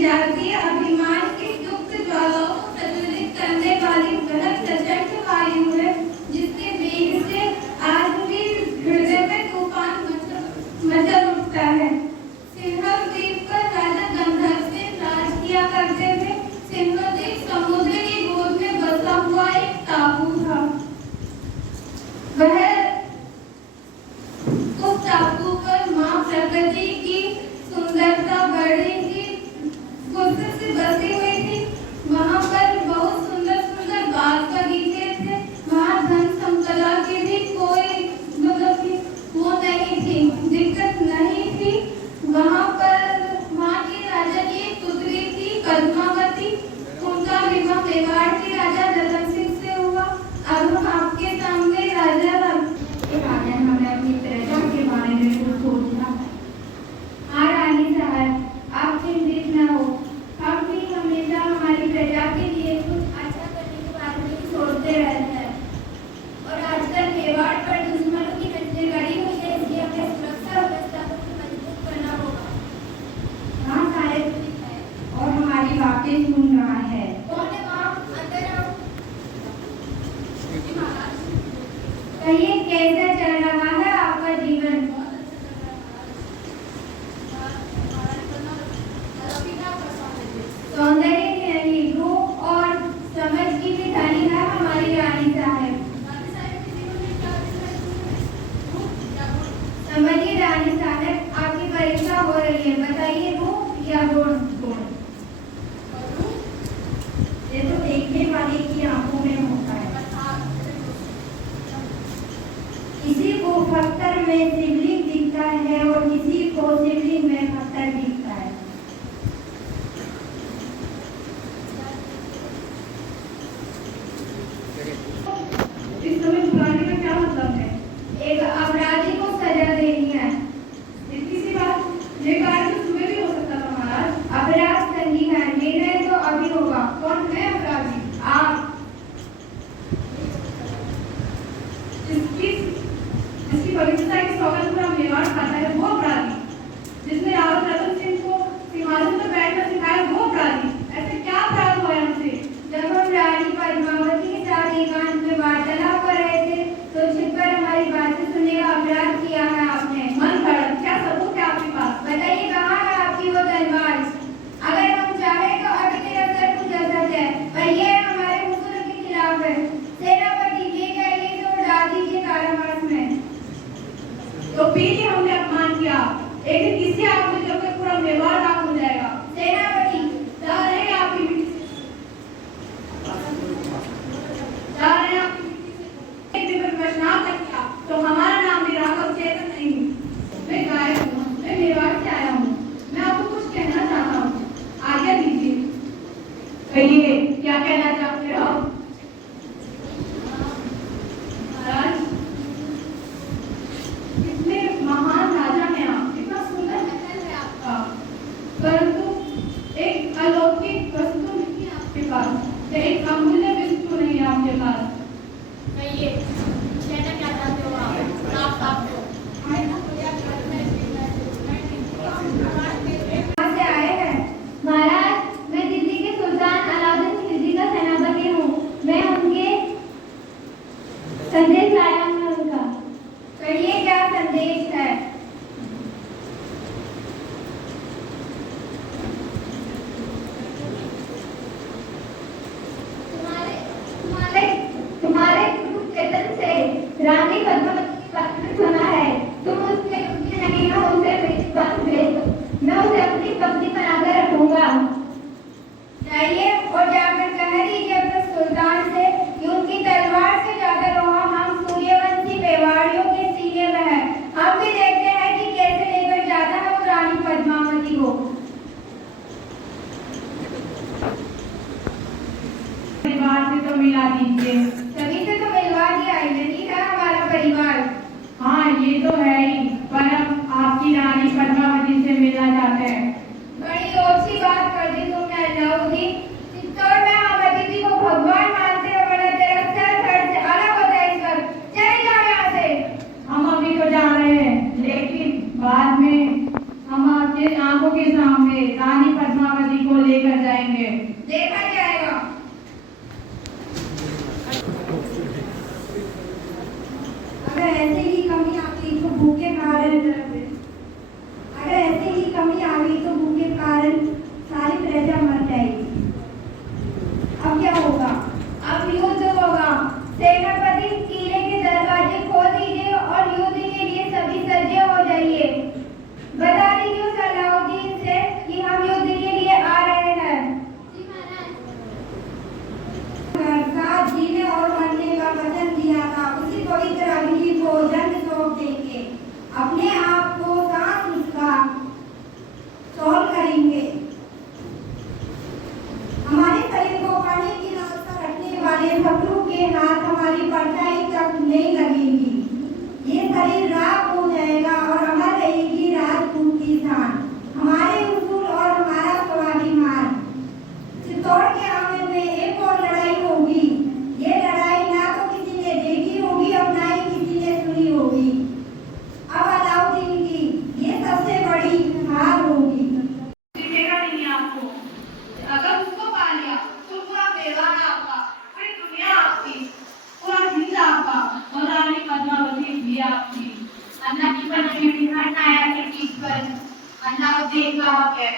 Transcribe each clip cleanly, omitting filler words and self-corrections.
जातीय अभिमान की युक्त ज्वालाओं को प्रज्वलित करने वाली वह प्रचंड वायु है जिसके वेग से आज भी हृदय में तूफान मचल उठता है। सिंहल द्वीप पर राजा गंधर्वसेन राज किया करते थे। सिंहल द्वीप समुद्र की गोद में बसा हुआ एक टापू था। वह उस टापू पर माँ प्रकृति की सुंदरता बड़ी ही फुर्सत से बसी हुई थी। वहाँ पर बहुत सुंदर सुंदर बाग बगीचे थे। वहाँ धन संपदा की भी कोई वो नहीं थी, दिक्कत नहीं थी। वहाँ की राजा की एक पुत्री थी पद्मावती। उनका विवाह मेवाड़ के राजा रतन सिंह से हुआ। अब हम आपके सामने राजा हमें अपनी प्रजा के बारे में कुछ सोचना है। हाँ रानी साहब, आप चिंतित न हो। हम भी हमेशा हमारी प्रजा के लिए कुछ अच्छा करने के बारे में सोचते रहते हैं। और आजकल मेवाड़ पर दुश्मनों की नजरें गड़ी हुई है, इसलिए हमें सुरक्षा व्यवस्था को मजबूत करना होगा। हाँ साहब, और हमारी बातें सुन रहा है। कौन है वहाँ? अंदर आओ। कहिए, कैसा चल रहा है आपका जीवन? सौंदर्य की नहीं, रूप और समझ की भी धनी है हमारी रानी साहब। समझिए रानी साहब, आपकी परीक्षा हो रही है। बताइए, रूप या गुण? ये तो देखने वाले की आंखों में होता है। किसी को पत्थर में शिवलिंग दिखता है और किसी को शिवलिंग में पत्थर दिखता है। इस समय पुराने का क्या मतलब है? एक अपराधी को सजा देनी है। इतनी सी बात? ये कार्य तो सुबह भी हो सकता था महाराज। अपराध संगीन है, निर्णय तो अभी होगा। कौन है अपराधी? आप। जिसकी पवित्रता की सौगंध पूरा मेवाड़ खाता है वो अपराधी। जिसने राजा रतन सिंह को सिंहासन पर बैठकर सिखाया वो अपराधी। ऐसे क्या अपराध हुआ हमसे? जब हम रानी पद्मावती के साथ एकांत में वार्तालाप कर रहे थे तो छिपकर हमारी बातें सुनने का अपराध किया है आपने। मन गढ़, क्या सबूत है आपके पास? बताइए, कहाँ है आपकी वो तलवार? अगर हम चाहें तो अभी तेरा सर कुचल सकते हैं, पर यह हमारे उसूल के खिलाफ है। सेनापति, ये कहिए तो डाल दीजिए कारावास में। तो पीछे हमने अपमान किया, एक दिन किसी आग में जब तक पूरा मेवाड़ राख हो जाएगा। सेनापति, जा रहे हैं आपकी मिट्टी से, जा रहे हैं आपकी मिट्टी से। एक दिन पर वैष्णव तक किया तो हमारा नाम भी राघव चेतन नहीं। मैं गायक हूँ, मैं मेवाड़ से आया हूँ। मैं आपको कुछ कहना चाहता हूँ, आज्ञा दीजिए। कहिए, क्या कहना चाहते हो? महाराज, कितने महान राजा हैं आप, कितना सुंदर महल है आपका, परंतु एक अलौकिक वस्तु नहीं है आपके पास, एक अमूल्य वस्तु नहीं है आपके पास। कहिए, कहना क्या चाहते हो आप? कहाँ से आए हैं? महाराज, मैं दिल्ली के सुल्तान अलाउद्दीन खिलजी का सेनापति हूँ। मैं उनके संदेश लाया हूँ उनका। कहिए, क्या संदेश है? तुम्हारे गुरु चेतन से रानी पद्मावती की बात में सुना है। तुम उससे नहीं हो, उसे मेरी बात भेज दो, मैं उसे अपनी पत्नी बनाकर रखूंगा। जाइए और जाकर कह दीजिए अपने सुल्तान से कि उनकी तलवार से ज्यादा लोहा हम सूर्यवंशी मेवाड़ियों के सीने में है। हम भी देखते हैं कि कैसे लेकर जाता है वो रानी पद्मावती को। परिवार से तो मिला दीजिए। सभी से तो मिलवा दिया, यही है हमारा परिवार। हाँ, ये तो है ही, पर हम आपकी रानी पद्मावती से मिलना चाहते हैं। बड़ी अच्छी बात कर दी तुमने अलाउद्दीन। चित्तौड़ में हम अतिथि को भगवान मानते हैं, बड़ा तेरा सर धड़ से अलग होता है इस वक्त। चले जाओ यहाँ से। हम अभी तो जा रहे हैं, लेकिन बाद में हम आपके आंखों के सामने रानी पद्मावती को लेकर जाएंगे। देखा जाएगा। अगर ऐसे ही कमी आ गई तो भूखे कारण सारी प्रजा मर जाएगी। अब क्या होगा? अब युद्ध होगा। सेनापति किले के दरवाजे खोल दीजिए और युद्ध के लिए सभी सज्जे हो जाइए। बता दीजिए सलाउद्दीन से कि हम युद्ध के लिए आ रहे हैं। साथ जीने और मरने का वचन दिया था, उसी पवित्र अग्नि को जंग सौंप देंगे। अपने आप को सांस उसका तौल करेंगे। हमारे शरीर को पानी की लालसा रखने वाले शत्रु के हाथ हमारी परछाई तक नहीं लगेगी। ये शरीर राख हो जाएगा और अमर रहेगी राजपूत की शान, हमारे उसूल और हमारा स्वाभिमान। चित्तौड़ के आंगन में एक और लड़ाई होगी। ये लड़ाई ना तो किसी ने देखी होगी और ना ही किसी ने सुनी होगी। अब अलाउद्दीन की ये सबसे बड़ी हार होगी। दिखेगा नहीं आपको। अगर उसको पा लिया तो पूरा परिवार आपका, पूरी दुनिया आपकी, पूरा हिंद आपका और रानी पद्मावती भी आपकी। अन्ना की पत्नी भी हटाया के चीज पर अलाउद्दीन का हक है।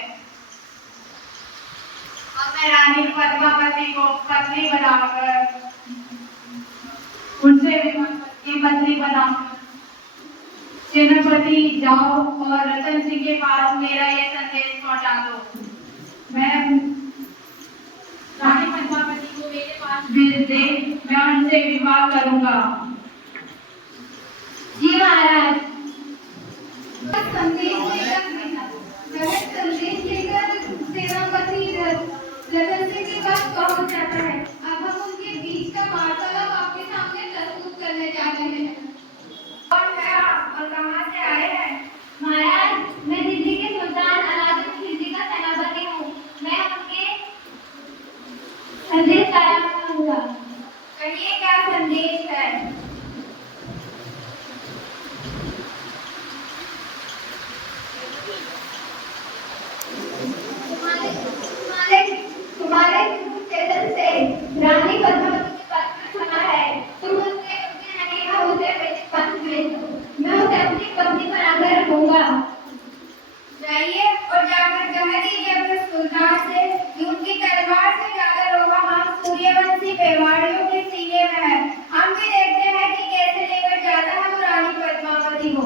और मैं रानी पद्मावती को पत्नी बनाकर उनसे भी पत्नी बनाकर सेनापति जाओ और रतन सिंह के पास मेरा ये संदेश पहुंचा दो। मैं रानी पद्मावती को मेरे पास भेज दे, मैं उनसे विवाह करूंगा। जी महाराज। संदेश लेकर सेनापति रतन सिंह के पास पहुंच जाता है। अब हम उनके बीच का वार्तालाप आपके सामने प्रस्तुत करने जा रहे हैं। कौन है आप और कहाँ से आए हैं? महाराज, मैं दिल्ली के सुल्तान अलाउद्दीन खिलजी का सेनापति हूँ। मैं उनके संदेश लाया हूँ। कहिए क्या संदेश है? तुम्हारे चेतन से रानी पद्मावती की पत्र सुना है। तुम उससे मेरे पास भेजो। मैं उसे अपनी पत्नी बनाकर रखूंगा। जाइए और जाकर कह दीजिए अपने सुल्तान से कि उनकी तलवार से ज्यादा लोहा हम सूर्यवंशी बेवाड़ियों के सीने में है। हम भी देखते हैं कि कैसे लेकर जाता है वो रानी पद्मावती को।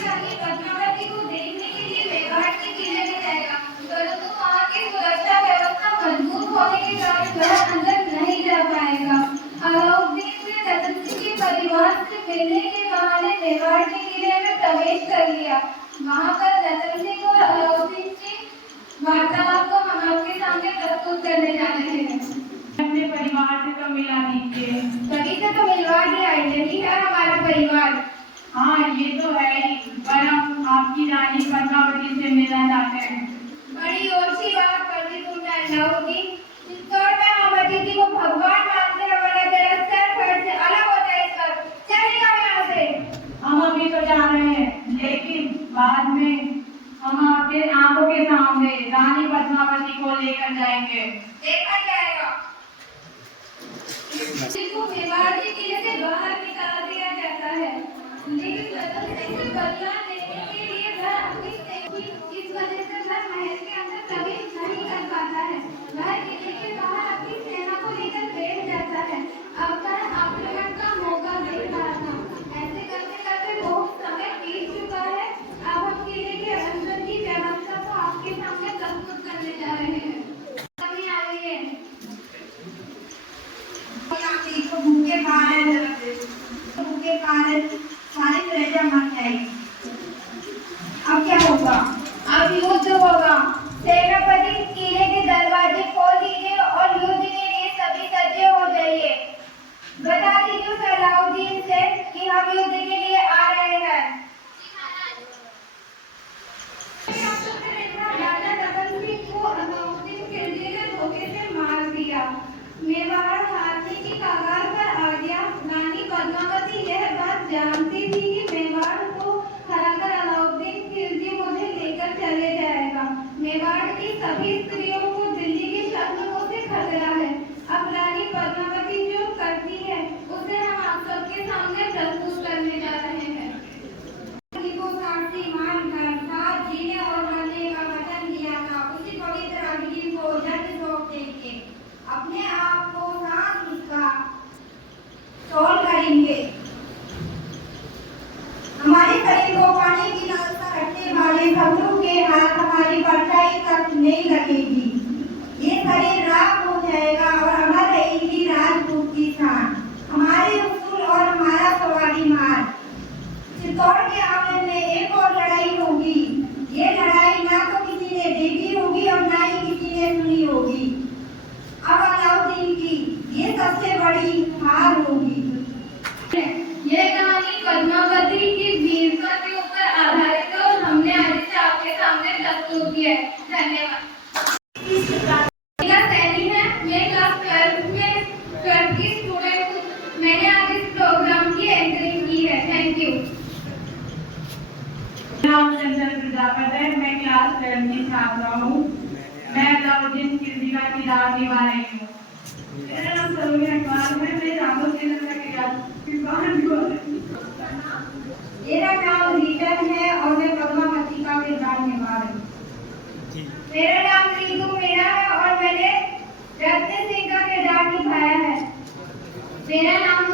रानी पद्मावती को देखने के लिए मेवाड़ के किले में जाएगा, परंतु वहाँ की सुरक्षा व्यवस्था मजबूत होने के कारण वह अंदर नहीं जा पाएगा। अलाउद्दीन ने रतन सिंह के परिवार से मिलने के बहाने मेवाड़ के किले में प्रवेश कर लिया। वहाँ पर रतन सिंह और अलाउद्दीन की वार्तालाप को हम आपके सामने प्रस्तुत करने जा रहे हैं। अपने परिवार से तो मिला दीजिए। सभी से तो मिलवा दिया, यही है हमारा परिवार। हाँ, ये तो है ही, पर हम आपकी रानी पद्मावती से मिलना चाहते हैं। बड़ी अच्छी बात कर दी तुमने अलाउद्दीन। चित्तौड़ में हम अतिथि को भगवान मानते हैं, वरना तेरा सर फट से अलग हो जाए। चले जाओ यहाँ से। हम अभी तो जा रहे हैं, लेकिन बाद में हम आपके आंखों के सामने रानी पद्मावती को लेकर जाएंगे। देखा जाएगा। जिनको मेवाड़ के किले से बाहर निकाल दिया जाता है, लेकिन रतन सिंह से बदला लेने के लिए वह अपनी इस वजह से वह महल के अंदर प्रवेश नहीं कर पाता है। वह किले के बाहर अपनी सेना को लेकर बैठ जाता है। अब वह आक्रमण का मौका देख रहा था। ऐसे करते करते बहुत समय बीत चुका है। अब हम किले के अंदर की व्यवस्था को आपके सामने प्रस्तुत करने जा रहे हैं। कमी आ गई है। भूखे कारण सारी प्रजा मर जाएगी। अब क्या होगा? अब युद्ध होगा। सेनापति किले के दरवाजे खोल दीजिए और युद्ध के लिए सभी सज्जे हो जाइए। बता दीजिए सलाउद्दीन से कि हम युद्ध के लिए आ रहे हैं। राजा रतन सिंह को अलाउद्दीन खिलजी ने धोखे से मार दिया। मेवाड़ हारने की कगार पर आ गया। रानी पद्मावती यह बात जानती थी कि मेवाड़ को हराकर अलाउद्दीन सभी स्त्रियों को दिल्ली के शासकों से खतरा है। अब रानी पद्मावती जो करती है उसे हम आप सबके सामने प्रस्तुत करने जा रहे हैं। को साक्षी मानकर साथ जीने और मरने का वचन दिया था, उसी पवित्र अग्नि को जल सौंप देंगे, अपने आप को सांस उसका तोड़ करेंगे। हमारे शरीर को पानी की लालसा रखने वाले शत्रु के हाथ हमारी परछाई तक नहीं लगेगी। ये शरीर राख हो जाएगा और अमर रहेगी राजपूत की शान। हमारे उसूल और हमारा स्वाभिमान। चित्तौड़ के आंगन में एक और लड़ाई होगी। ये लड़ाई ना तो किसी ने देखी होगी और ना ही किसी ने सुनी होगी। अब अलाउद्दीन की ये सबसे बड़ी हार होगी। यह कहानी पद्मावती की वीरता के ऊपर आधारित है और हमने आज इसे आपके सामने प्रस्तुत किया है। धन्यवाद। मेरा सैनी है, मैं क्लास 12 की स्टूडेंट हूँ। मैंने आज इस प्रोग्राम की एंकरिंग की है। Thank you. नाम चंचल प्रजापत है, मैं क्लास 12 की छात्रा हूँ। मैं अलाउद्दीन खिलजी का किरदार निभा रही हूँ। मेरा नाम सलोनी अकबर है, मैं रामपुर के अंदर किरदार निभा रही हूँ। मेरा नाम रीटन है और मैं पद्मावती का किरदार निभा रही हूँ। मेरा नाम रीतू मीणा है और मैंने रत्न सिंह का किरदार निभाया है। मेरा नाम